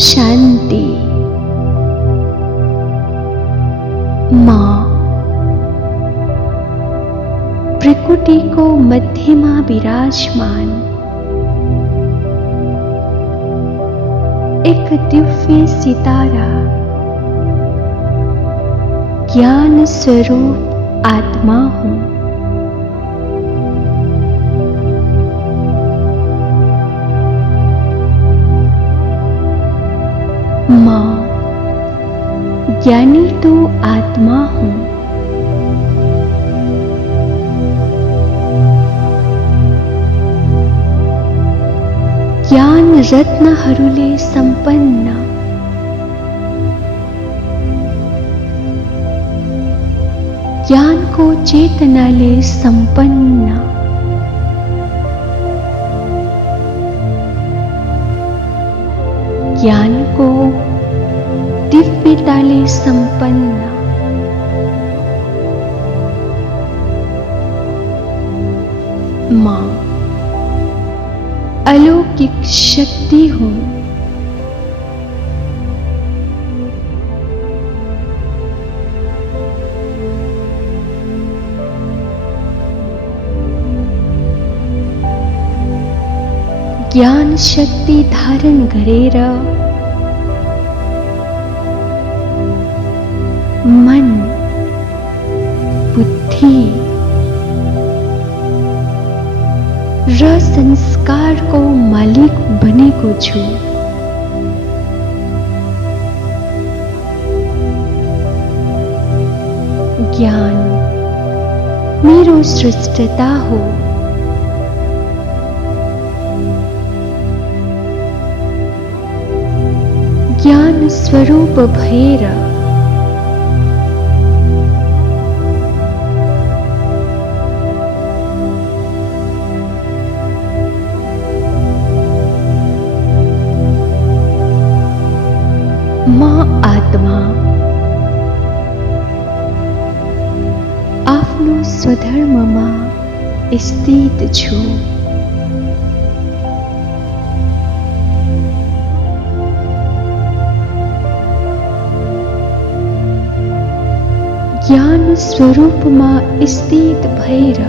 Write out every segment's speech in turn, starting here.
शांति। माँ प्रकृति को मध्यमा विराजमान एक दिव्य सितारा ज्ञान स्वरूप आत्मा हूँ। माँ ज्ञानी तो आत्मा हूँ। ज्ञान रत्नहरूले सम्पन्न ज्ञानको चेतनाले सम्पन्न ज्ञानको दिव्यताले सम्पन्न माँ अलौकिक शक्ति हूँ। ज्ञान शक्ति धारण गरेर मन बुद्धि र संस्कारको मालिक बनेको छु। ज्ञान मेरो श्रेष्ठता हो। ज्ञान स्वरूप भएर म आत्मा आफ्नो स्वधर्ममा स्थित छु। ज्ञान स्वरूपमा स्थित भएर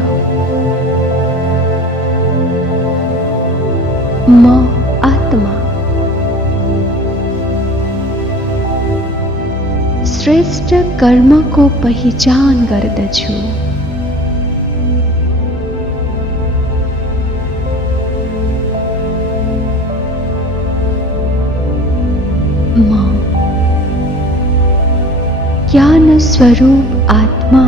म आत्मा श्रेष्ठ कर्मको पहिचान गर्दछु। म ज्ञान स्वरूप आत्मा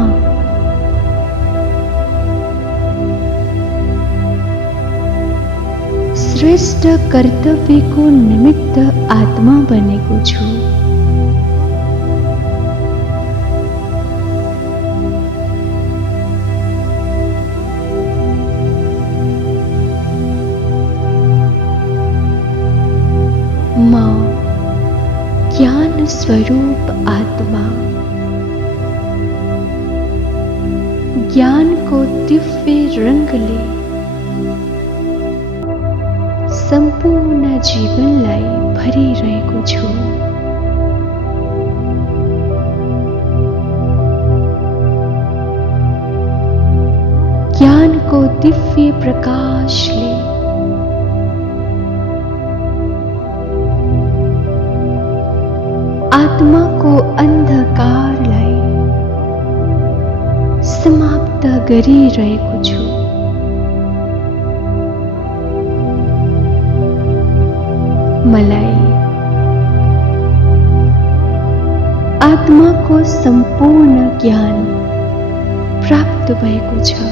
श्रेष्ठ कर्तव्यको निमित्त आत्मा बनेको छु। म ज्ञान स्वरूप आत्मा ज्ञानको दिव्य रंगले सम्पूर्ण जीवनलाई भरिरहेको छु। ज्ञानको दिव्य प्रकाशले आत्माको अन्धकारलाई समाप्त गरिरहेको छु। मलाई आत्माको सम्पूर्ण ज्ञान प्राप्त भएको छ।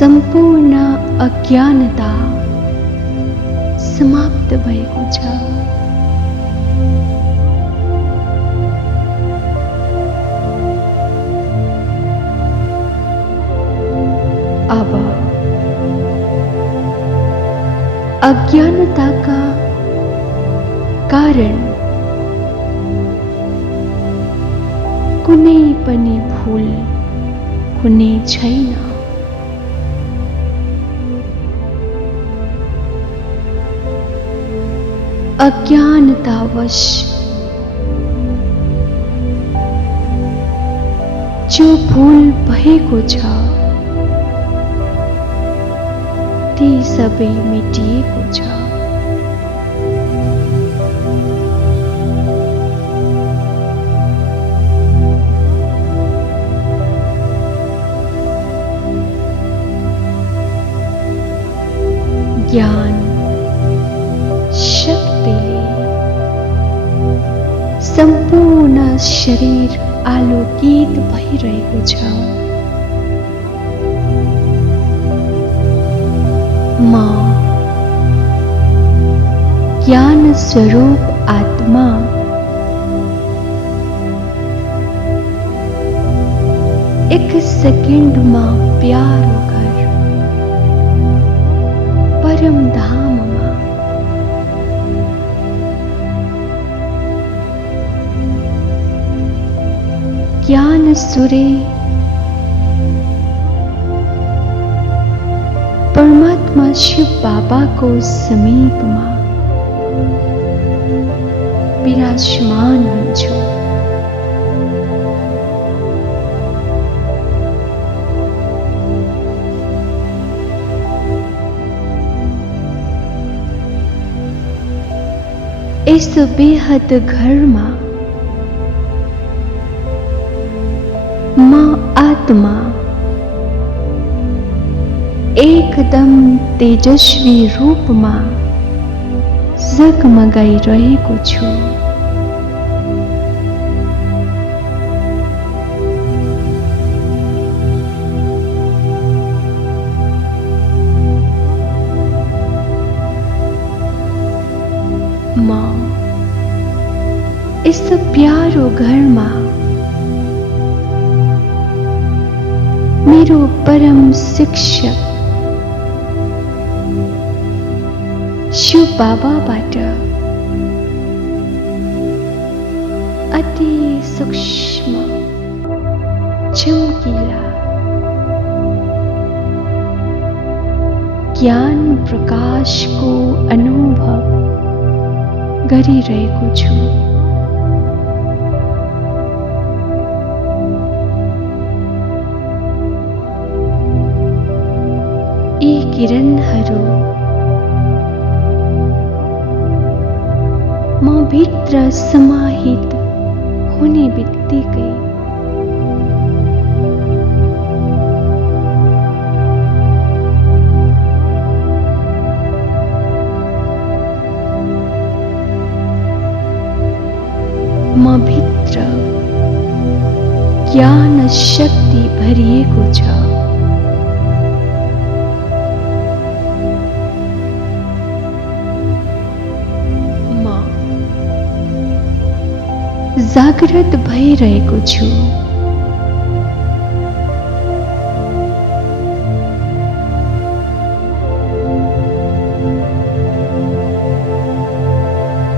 सम्पूर्ण अज्ञानता समाप्त भएको छ। अब अज्ञानताका कारण कुनै पनि भूल हुने छैन। अज्ञानतावश जो भूल भएको छ ती सबै मेटिएको छ। ज्ञान शक्तिले सम्पूर्ण शरीर आलोकित भइरहेको छ। म ज्ञान स्वरूप आत्मा एक सेकेन्डमा प्यारो घर परम धाममा ज्ञान सूर्य परमात्मा शिव बाबाको समीपमा विराजमान हुन्छु। इस बेहद घरमा म आत्मा एकदम तेजस्वी रूपमा जगमगाइरहेको छु। म इस प्यारो घरमा मेरो परम शिक्षक शिव बाबाबाट अति सूक्ष्म चम्किला ज्ञान प्रकाशको अनुभव गरिरहेको छु। यी किरणहरू म भित्र समाहित हुने बित्तिकै म भित्र ज्ञान शक्ति भरिएको छ। म जागृत भइरहेको छु।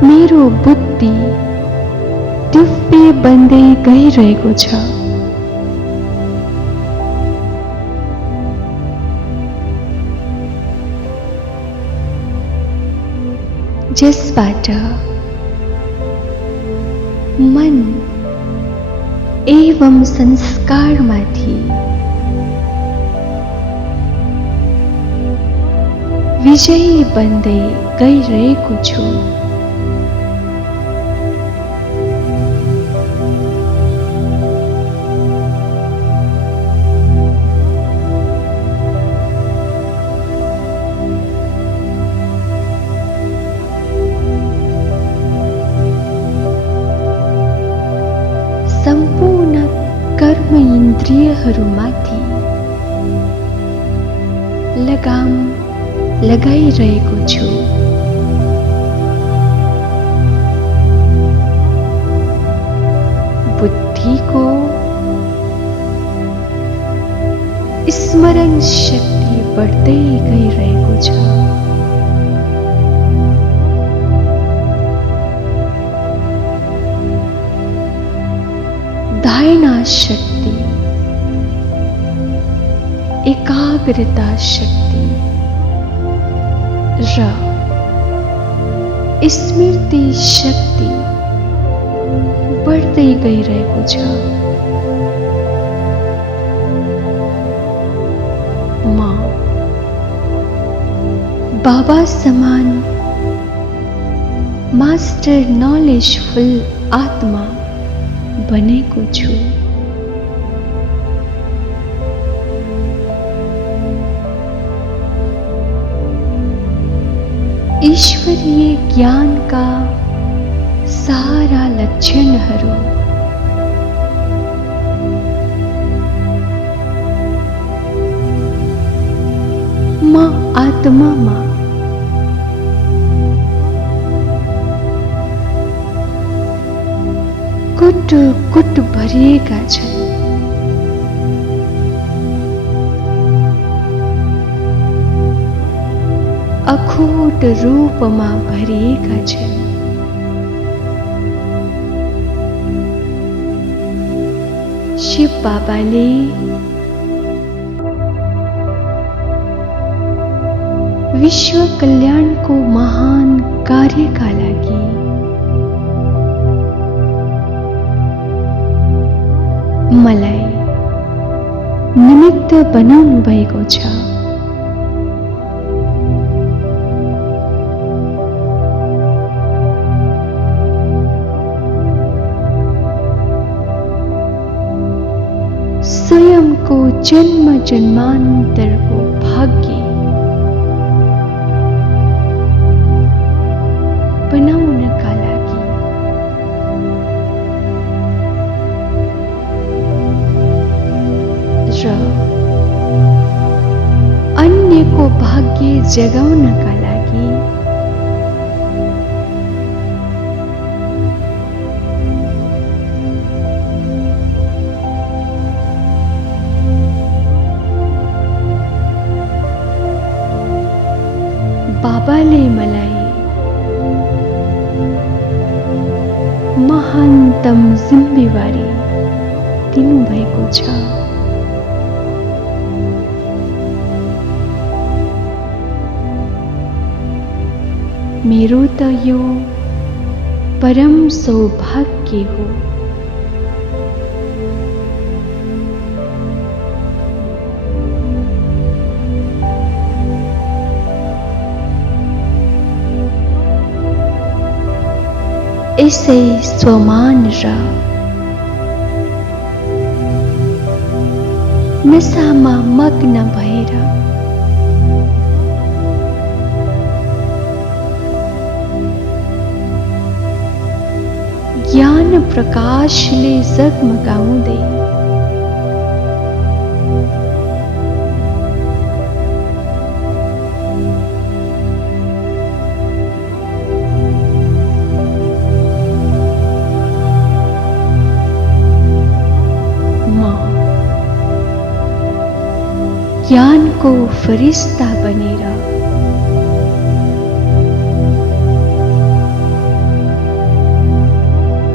मेरो बुद्धि दिव्य बन्दै गइरहेको छ। जसबाट मन एवं संस्कारमाथि विजयी बन्दै गइरहेको छु। सम्पूर्ण कर्म इन्द्रियहरूमाथि लगाम लगाइरहेको छु। बुद्धिको स्मरण शक्ति बढ्दै गइरहेको छ। धारणा शक्ति एकाग्रता शक्ति। र स्मृति शक्ति बढ्दै गइरहेको छ। म बाबा समान मास्टर नलेजफुल आत्मा बनेको छु। ईश्वरीय ज्ञान का सारा लक्षणहरू म आत्मामा कुट भरिएका छन्। अखुट रूपमा भरिएका छन्। शिव बाबाले विश्व कल्याणको महान कार्यका लागि मलाई निमित्त बनाउनु भएको छ। स्वयंको जन्म जन्मान्तरको भाग्य बनाउनका लागि र अन्यको भाग्य जगाउनका लागि बाबाले मलाई महानतम जिम्मेवारी दिनुभएको छ। मेरो त यो परम सौभाग्य हो। यसै स्वमान र नशामा मग्न भएर ज्ञान प्रकाशले जगमगाउँदै ज्ञानको फरिश्ता बनेर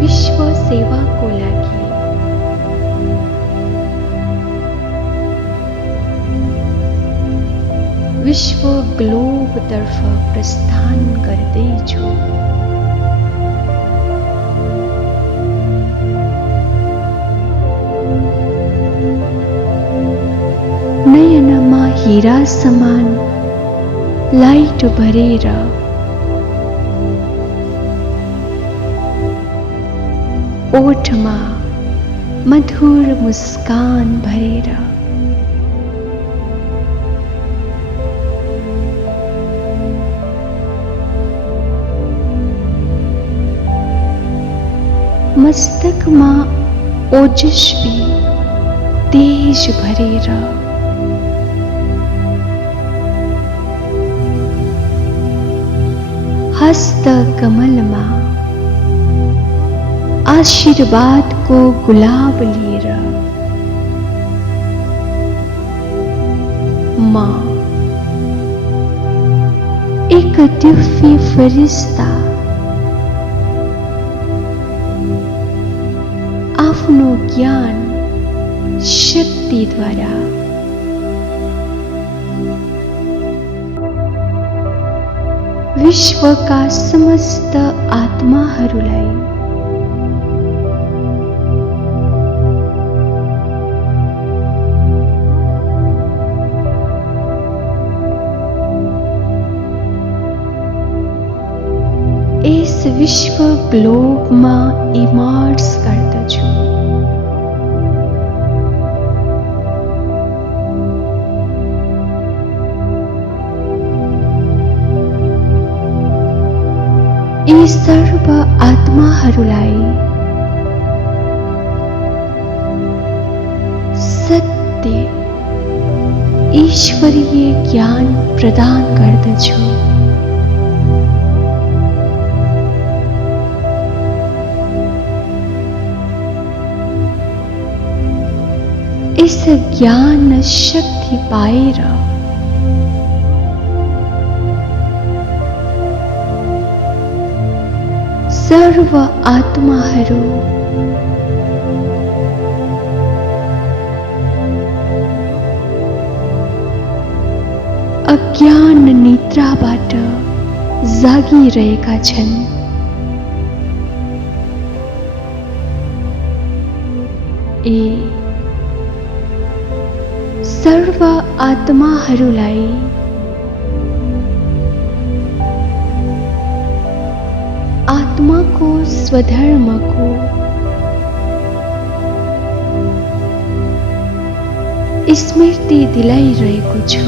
विश्व सेवाको लागि विश्व ग्लोबतर्फ प्रस्थान गर्दैछु। नयनमा हीरा समान लाइट भरेर ओठमा मधुर मुस्कान भरेर मस्तकमा ओजस्वी तेज भरेर हस्त कमलमा आशीर्वादको गुलाब लिएर म एक दिव्य फरिश्ता आफ्नो ज्ञान शक्तिद्वारा विश्वका समस्त आत्माहरूलाई यस विश्व ग्लोबमा इमर्स गर्दछु। यी सर्व आत्माहरूलाई सत्य ईश्वरीय ज्ञान प्रदान गर्दछु। इस ज्ञान शक्ति पाएर सर्व आत्माहरू अज्ञान निद्राबाट जागिरहेका छन्। सर्व आत्माहरूलाई आत्माको स्वधर्मको स्मृति दिलाइरहेको छु।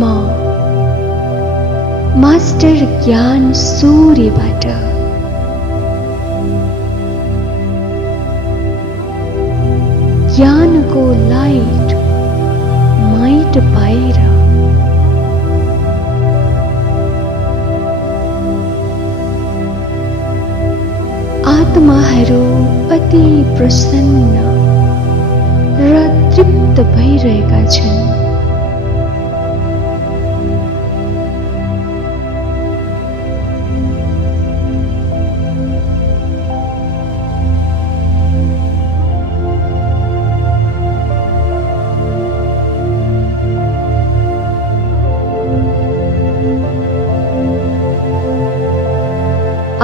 म मास्टर ज्ञान सूर्यबाट ज्ञानको लाइट माइट पाएर आत्माहरू अति प्रसन्न र तृप्त भइरहेका छन्।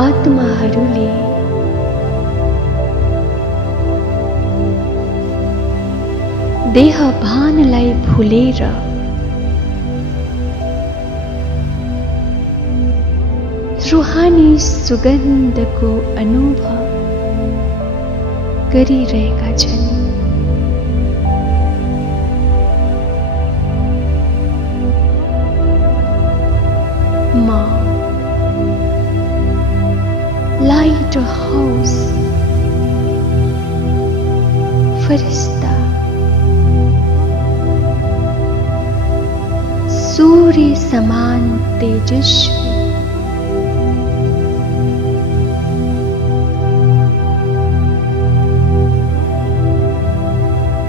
आत्माहरूले देहभानलाई भुलेर रूहानी सुगन्धको अनुभव गरिरहेका छन्। म लाइट हाउस फरिश्ता सूर्य समान तेजस्वी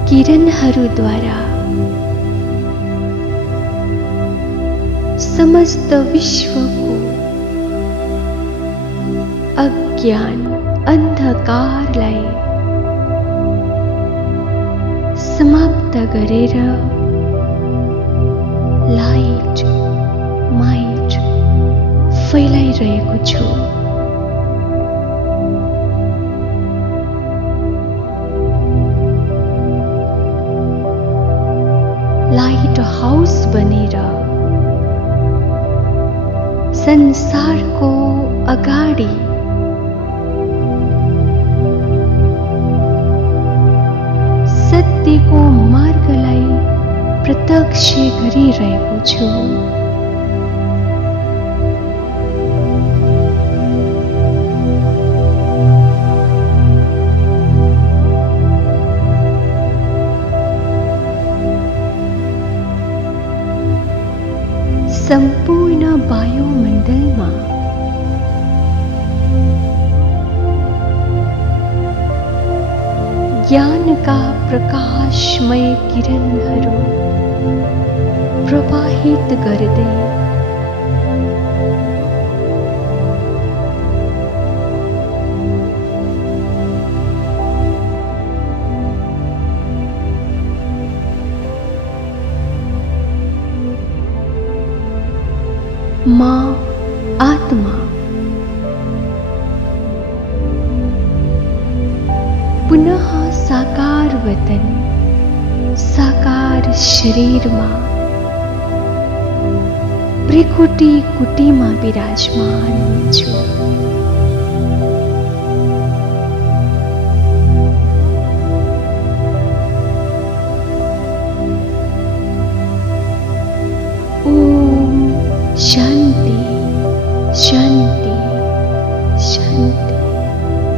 किरणहरूद्वारा समस्त विश्वको अज्ञान अन्धकारलाई समाप्त गरेर लाइट माइट फैलाइरहेको छु। लाइट हाउस बनेर संसारको अगाडि सत्यको मार्गलाई प्रत्यक्ष गरिरहेको छु। सम्पूर्ण वायुमण्डलमा ज्ञानका प्रकाशमय किरणहरू प्रवाहित गर्दै माँ आत्मा पुनः साकार वतन साकार शरीर में त्रिकुटी कुटी में विराजमान छूं।